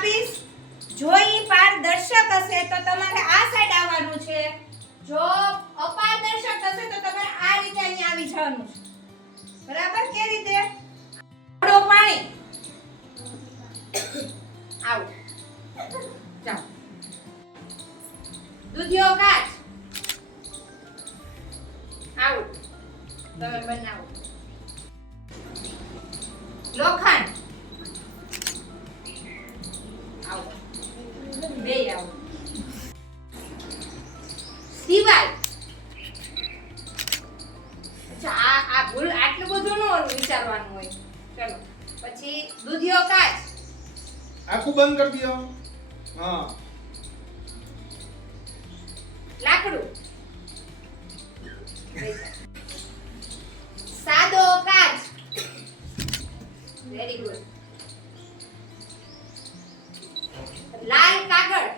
આપીશ. જો ઈ પારદર્શક હશે તો તમારે આ સાઈડ આવવાનું છે. જો અપારદર્શક હશે તો તમારે આ રીતે અહીંયા આવી જવાનું છે. બરાબર? કે રીતે? થોડું પાણી આવો. જાઓ. દૂધિયો કાચ આવો. તમે બનાવો. લોખંડ આવો. બે આવો. દિવાલ. અચ્છા આ ભૂલ આટલું બધું ન વિચારવાનું હોય. ચલો પછી દૂધિયો કાચ. આખું બંધ કરી દો. હા. લાકડું. સાદો કાચ. Very good. લાલ કાગળ.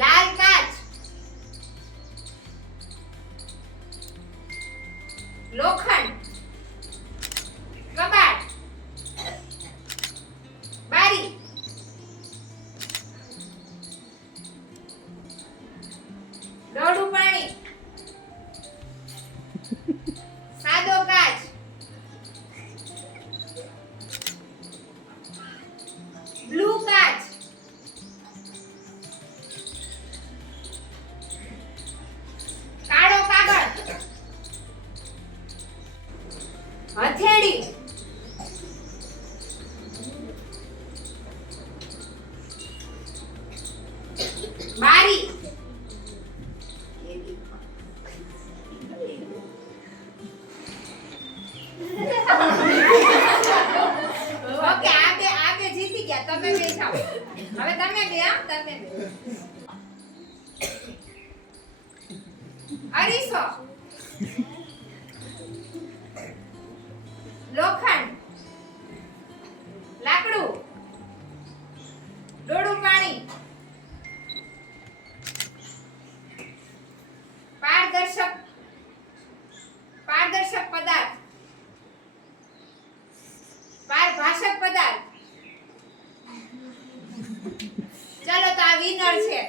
લાલ કાચ. લોખંડ. કબાટ. બારી. દોડું પાણી. સાદો કાચ. બ્લુ કાચ. કાળો કાગળ. હથેળી. બારી. ઓકે આ બે જીતી ગયા. તમે બે જાઓ. હવે તમે બે તમે બે. અરીસો. લોખંડ. લાકડું. ડોળું પાણી. પારદર્શક પદાર્થ. પારભાષક પદાર્થ. ચાલો તો આ વિનર છે.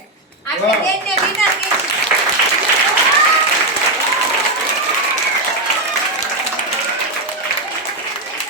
આપણે બેનને વિનર કહીએ.